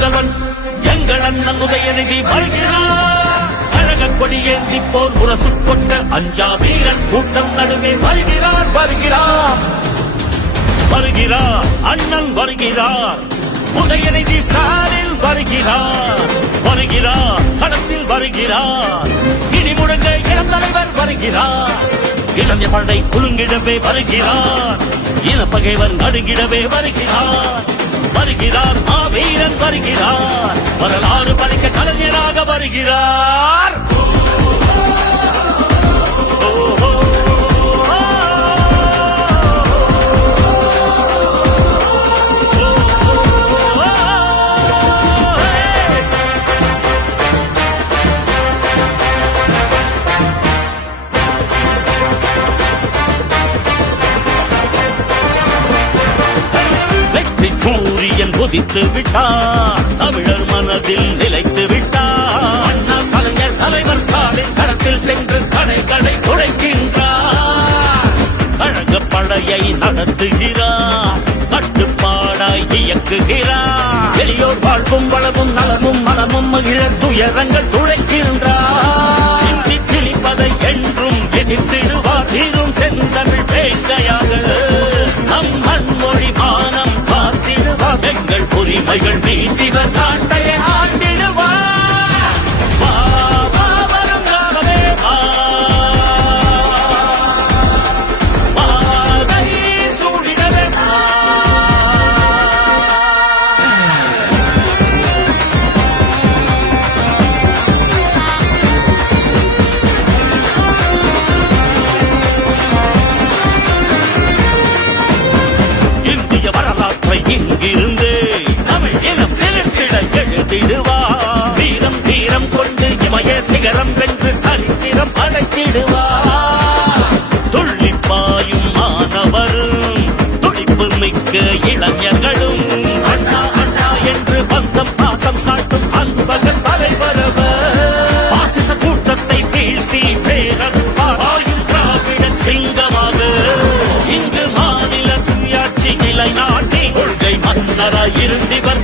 முதல்வன் எங்கள் அண்ணன் உதயநிதி வருகிறார். கழக கொடி ஏந்தி போர் முரசு கொண்ட அஞ்சா வீரன் கூட்டம் நடுவே வருகிறார் வருகிறார் வருகிறார் அண்ணன் வருகிறார். உதயநிதி ஸ்டாலின் வருகிறார் வருகிறார் களத்தில் வருகிறார். இடி முழங்க இளம் தலைவர் வருகிறார். இளைஞர் படை குலுங்கிடவே வருகிறார். இனப்பகைவர் நடுங்கிடவே வருகிறார் வருகிறார். மாவீரன் வருகிறார். வரலாறு படைக்க கலைஞராக வருகிறார். சூரியன் உதித்து விட்டார். தமிழர் மனதில் நிலைத்து விட்டார். அண்ணா கலைஞர் தலைவர் ஸ்டாலின் களத்தில் சென்று கடைகளை துடைக்கின்றார். கழக படையை நடத்துகிறார். கட்டுப்பாடாய் இயக்குகிறார். எளியோர் வாழ்வும் வளமும் நலமும் மனமும் மகிழ துயரங்கள் துடைக்கின்றார். இந்தி திணிப்பதை என்றும் எதிர்த்திடுவார். சீரும் செந்தமிழ் வேங்கையாக நம் மண்மொழி மானம் எங்கள் உரிமைகள் நீதிவர் நாட்டையை ஆண்டிடுவார். வரும் காலமே சூடிடவே இந்திய வரலாற்றை இங்கிருந்து வீரம் தீரம் கொண்டு இமய சிகரம் வென்று சரித்திரம் படைத்திடுவார். துள்ளிப்பாயும் மாணவரும் துடிப்பு மிக்க இளைஞர்களும் அண்ணா அண்ணா என்று பந்தம் பாசம் காட்டும் அன்பகன் தலைவரவர். பாசிச கூட்டத்தை வீழ்த்தி பேரது பாயும் திராவிட சிங்கமாக இங்கு மாநில சுயாட்சி நிலைநாட்டி கொள்கை மன்னராய் இருந்தவர்